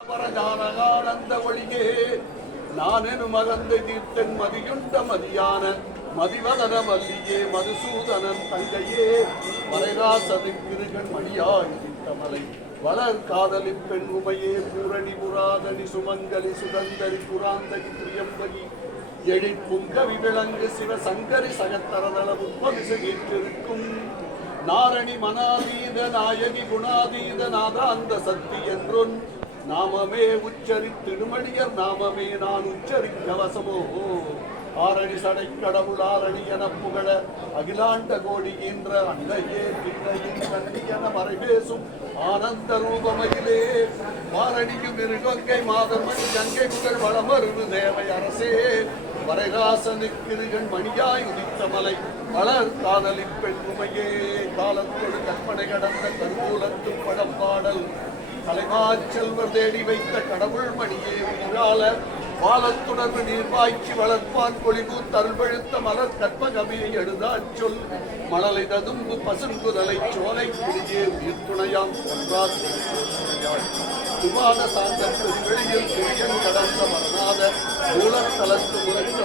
பரஞானகானந்த ஒளியே நானெனும் மகந்தை தீர்த்தன் மதியுண்ட மதியான மதிவதன மல்லியே மதுசூதனன் தங்கையே மலைராசனின் கிருகன் மணியாய் தமலை வளர் காதலின் பெண் உமையே பூரணி புராதனி சுமங்கலி சுதந்தரி புராந்தகி பிரியம்பகி எழில் புங்கவி விளங்கு சிவசங்கரி சகத்தரதள உற்பவிசகிற்றிருக்கும் நாரணி மனாதீத நாயகி குணாதீத நாதாந்த சக்தி என்றொன் நாமமே உச்சரித்திடுமடியர் நாமமே நான் உச்சரிக்க வசமோ ஆரணி சடை கடவுள் ஆரணி என புகழ அகிலாண்ட கோடி என்ற அன்னையே பின்னையின் கண்ணி என மறைபேசும் ஆனந்த ரூபமகிலே மாரணியும் இருகங்கை மாதமணி கங்கை புகழ் வளமருவு தேவை அரசே வரைராசனுக்கிருகன் மணியாய் உதித்த மலை வளர் காதலின் பெண்மையே காலத்தொடு கற்பனை கடந்த கருவூலத்தும் படப்பாடல் தலைமாச்செல்வர் தேடி வைத்த கடவுள் மணியே உயிரால பாலத்துணர்வு நீர்வாய்ச்சி வளர்ப்பான் பொழிவு தருள்பழுத்த மலர் கற்பகமையை எழுதாச் சொல் மணலை ததும்பு பசுங்குதலை சோலை குடியே உயிர் துணையாம் ஒன்றால் துவான சார்ந்த பெருவெளியில் துரியன் கடந்த மரணாத மூலத்தலத்து முறைத்த